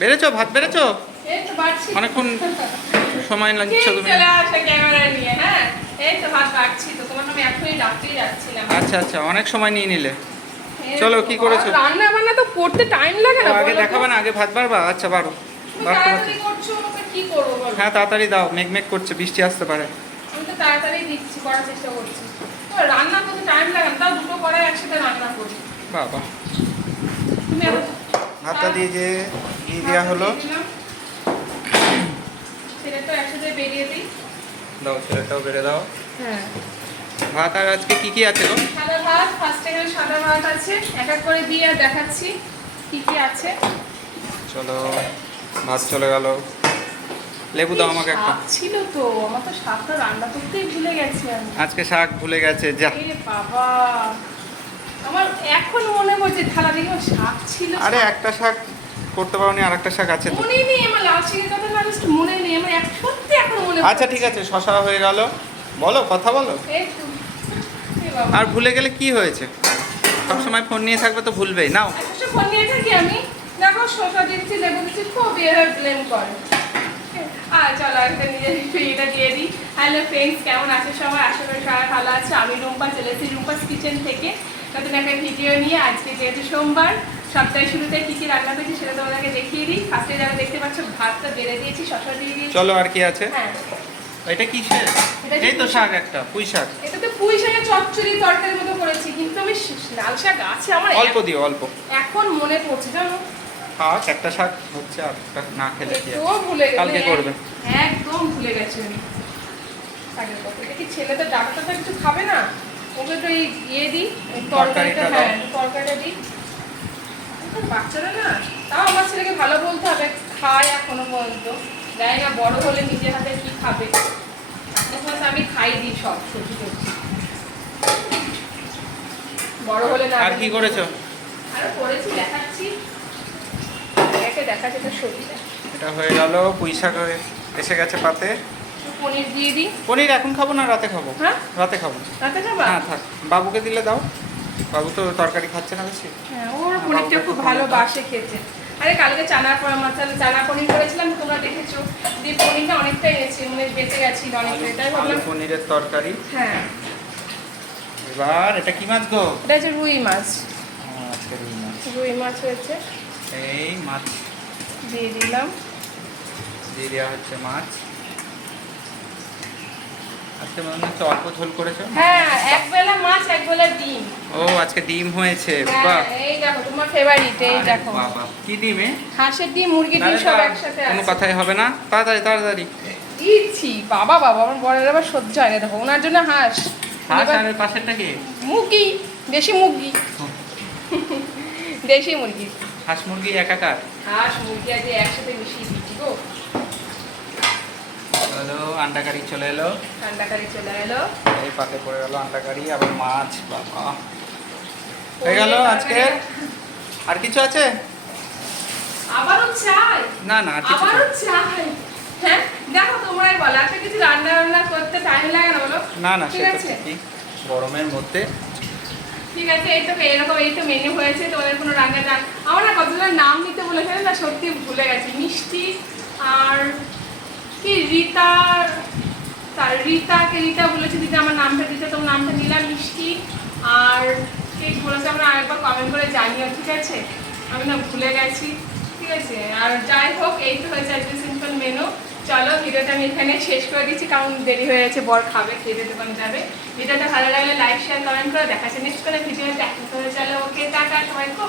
বেড়েছো, ভাত বেড়েছো? এই তো বাড়ছি। অনেকক্ষণ সময় লাগছে তুমি। চলে আসো ক্যামেরা নিয়ে। হ্যাঁ এই তো ভাত বাড়ছি, তো তোমার আমি এখনই ডাকতেই যাচ্ছিলাম। আচ্ছা আচ্ছা, অনেক সময় নিয়ে নিলে। চলো, কি করেছো? রান্না বান্না তো করতে টাইম লাগে না, আগে দেখাবে না, আগে ভাত বাড়বা? আচ্ছা বাড়ো। তাড়াতাড়ি করছো, ওকে কি করবো বলো? হ্যাঁ তাড়াতাড়ি দাও, মেঘমেঘ করছে, বৃষ্টি আসতে পারে। আমি তো তাড়াতাড়ি দিচ্ছি, করার চেষ্টা করছি। রান্না করতে টাইম লাগে না, তাও দুটো কড়াই একসাথে রান্না করি। বাবা, তুমি ভাতটা দিয়ে যে ঘি দেওয়া হলো। ছেলেটা একসাথে বেরিয়ে দিই। দাও, ছেলেটাও বেড়ে দাও। হ্যাঁ, ভাত আর আজকে কি কি আছে গো? সাদা ভাত, ফার্স্টে এখানে সাদা ভাত আছে, এক এক করে দিয়ে দেখাচ্ছি কি কি আছে। চলো, ভাত চলে গেল। লেবু দাও আমাকে একটা। শাক ছিল তো, আমার তো শাকটা রান্না করতেই ভুলে গেছি আমি। আজকে শাক ভুলে গেছে যা। এ বাবা, আমার এখন মনে পড়ছে থালা দেখে আমার শাক ছিল। আরে একটা শাক করতে পারোনি, আর একটা শাক আছে তো। মনে নেই আমার, লাল শাকের কথা না জাস্ট মনে নেই আমার, সত্যি এখন মনে আচ্ছা ঠিক আছে, শশা হয়ে গেল। বলো, কথা বলো। এই তো, এ বাবা। আর ভুলে গেলে কি হয়েছে? সবসময় ফোন নিয়ে থাকবে তো ভুলবেই। নাও। আচ্ছা ফোন নিয়ে থাকি আমি, দেখো শসা দিচ্ছি, লেবু দিচ্ছি, খুব ব্লেম করে। চলো একটা নিজের এটা দিয়ে দিই। হ্যালো ফ্রেন্ডস, কেমন আছে সবাই? আশা করি সবাই ভালো আছে। আমি রুম্পা, চলে এসেছি রুম্পাস কিচেন থেকে নতুন একটা ভিডিও নিয়ে। আজকে যেহেতু সোমবার, সপ্তাহের শুরুতে কী কী রান্না করেছি সেটা তোমাদেরকে দেখিয়ে দিই। ফার্স্টে যারা দেখতে পাচ্ছ, ভাতটা বেড়ে দিয়েছি, শসা দিয়ে দিয়েছি। চলো, আর কি আছে? হ্যাঁ, এটা কি শাক? এই তো শাক, একটা পুঁই শাক। এটা তো পুঁই শাকের চচ্চড়ি তরকারির মতো করেছি, কিন্তু আমি লাল শাক আছে আমার, অল্প দিও, অল্প। এখন মনে পড়ছে জানো। শাক, একটা শাক হচ্ছে, আর একটা না খেলে কি তো ভুলে গেছি, কালকে করবে। একদম ভুলে গেছি আমি শাকের কথা। এটা কি ছেলে তো ডাক্তার তো কিছু খাবে না, ওকে তো এই ইয়ে দিই, তরকারিটা। তরকারিটা হ্যাঁ তরকারিটা দিই। বাচ্চারা না, তাও আমার ছেলেকে ভালো বলতে হবে, খায় এখনো পর্যন্ত। দেয় না, বড় হলে নিজের হাতে কি খাবে। এখন আমি খাই দিই সব সবজি টবজি, বড় হলে না। আর কি করেছো? আরো করেছি, দেখাচ্ছি, একে দেখাচ্ছি তো সবজিটা। এটা হয়ে গেল, পুঁই শাক এসে গেছে পাতে। পনির দিয়ে দিই। পনির এখন খাবো না, রাতে খাবো? হ্যাঁ রাতে খাবো। রাতে খাবা? হ্যাঁ থাক, বাবুকে দিলে দাও। বাবু তো তরকারি খাচ্ছে না বেশি। হ্যাঁ, ওর পনিরটা খুব ভালোবাসে খেতে। আরে কালকে চানা পনির করেছিলাম, তোমরা দেখেছো। দিয়ে পনিরটা অনেকটা এনেছি, মানে বেঁচে গেছিল অনেকটাই, তাই আলু ভাবলাম। পনিরের তরকারি। হ্যাঁ, এবার এটা কি মাছ গো? এটা হচ্ছে রুই মাছ। আজকে রুই মাছ। রুই মাছ হয়েছে, এই মাছ দিয়ে দিলাম। দিয়ে দেওয়া হচ্ছে মাছ। আজকে মনে হচ্ছে অল্প ঝোল করেছো। হ্যাঁ, এক বেলা মাছ, এক বেলা ডিম। ও আজকে ডিম হয়েছে, হ্যাঁ, বাহ। এই দেখো তোমার ফেভারিট, এই আরে দেখো। বাবা, কি ডিম? হাঁসের ডিম, মুরগির ডিম সব একসাথে কোনো আছে। কথাই হবে না, তাড়াতাড়ি তাড়াতাড়ি। ইচ্ছি বাবা বাবা, আমার বরের আবার সহ্য হয় না, দেখো ওনার জন্য হাঁস। হাঁস এবার আর পাশেরটা কি? মুরগি, দেশি মুরগি। দেশি মুরগি, হাঁস মুরগি একাকার। হাঁস মুরগি আজকে একসাথে মিশিয়ে দিচ্ছি গো। হলো, আন্ডা কারি চলে এলো। ঠান্ডা কারি চলে এলো। এই পাতে পড়ে গেল আন্ডা কারি, আবার মাছ, বাবা হয়ে গেল আজকে। আর কিছু আছে? আবারও চাই। না না, আর কিছু আবারও নেই। চাই। হ্যাঁ দেখো, তোমরাই বলো, একটা কিছু রান্না করতে টাইম লাগে না বলো? না না, ঠিক সে তো আছে, ঠিকই, গরমের মধ্যে। ঠিক আছে। এই তো এরকম, এই তো মেনু হয়েছে। তোমাদের কোনো রান্না জান, আমার না কতজনের নাম নিতে বলেছে না, সত্যি ভুলে গেছি। মিষ্টি আর কি রীতা, তার রিতা বলেছে দিদি আমার নামটা দিতে, তোমার নামটা নিলাম। মিষ্টি আর কেক বলেছে, আমরা আরেকবার কমেন্ট করে জানিও, ঠিক আছে? আমি না ভুলে গেছি, ঠিক আছে? আর যাই হোক, এই তো হয়েছে আজকে সিম্পল মেনু। চলো ভিডিওটা আমি এখানে শেষ করে দিচ্ছি, কারণ দেরি হয়ে গেছে, বর খাবে, খেতে দোকান যাবে। ভিডিওটা ভালো লাগলে লাইক শেয়ার কমেন্ট করে দেখাচ্ছে নেক্সট করে ভিডিও দেখা করে। চলো ওকে, টাটা, সবাই খুব